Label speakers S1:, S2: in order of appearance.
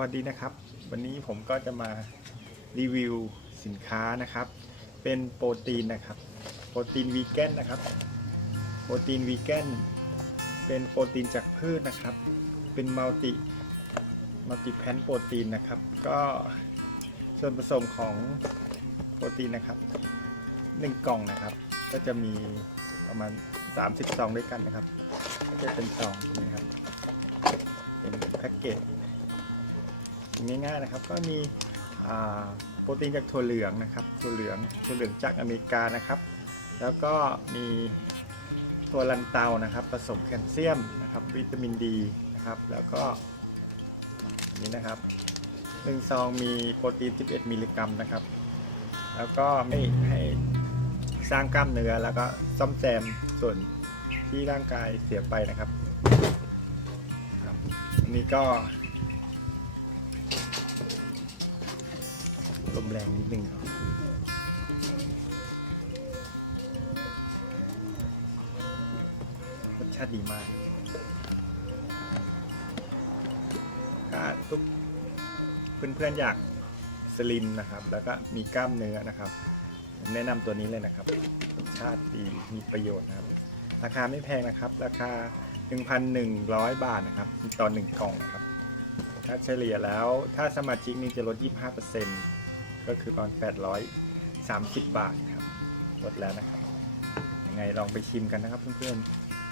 S1: วัสดีนะครับ วันนี้ผมก็จะมารีวิวสินค้านะครับ เป็นโปรตีนนะครับ โปรตีนวีแกนนะครับ โปรตีนวีแกนเป็นโปรตีนจากพืชนะครับ เป็นมัลติมัลติแพนโปรตีนนะครับ ก็ส่วนผสมของโปรตีนนะครับหนึ่งกล่องนะครับ ก็จะมีประมาณ30ซองด้วยกันนะครับ ก็จะเป็นซองนี้ครับ เป็นแพ็กเกจ ง่ายๆนะครับ ก็มีโปรตีนจากถั่วเหลืองนะครับถั่วเหลืองถั่วเหลืองจากอเมริกานะครับ แล้วก็มีตัวลันเตานะครับ ผสมแคลเซียมนะครับ วิตามินดีนะครับ แล้วก็นี้นะครับหนึ่งซองมีโปรตีน 11 มิลลิกรัมนะครับ แล้วก็ให้ให้สร้างกล้ามเนื้อแล้วก็ซ่อมแซมส่วนที่ร่างกายเสียไปนะครับครับนนี้ก็ มแรงนิดนึงครับรสชาติดีมากถ้าทุกเพื่อนๆอยากสลิมนะครับ แล้วก็มีกล้ามเนื้อนะครับผมแนะนำตัวนี้เลยนะครับรสชาติดีมีประโยชน์นะครับ ราคาไม่แพงนะครับ ราคา 1,100 บาทนะครับต่อ1กล่องนะครับ ถ้าเฉลี่ยแล้วถ้าสมาชิกนี่จะลด 25% ก็คือประมาณ830 บาทครับลดแล้วนะครับยังไงลองไปชิมกันนะครับเพื่อนๆ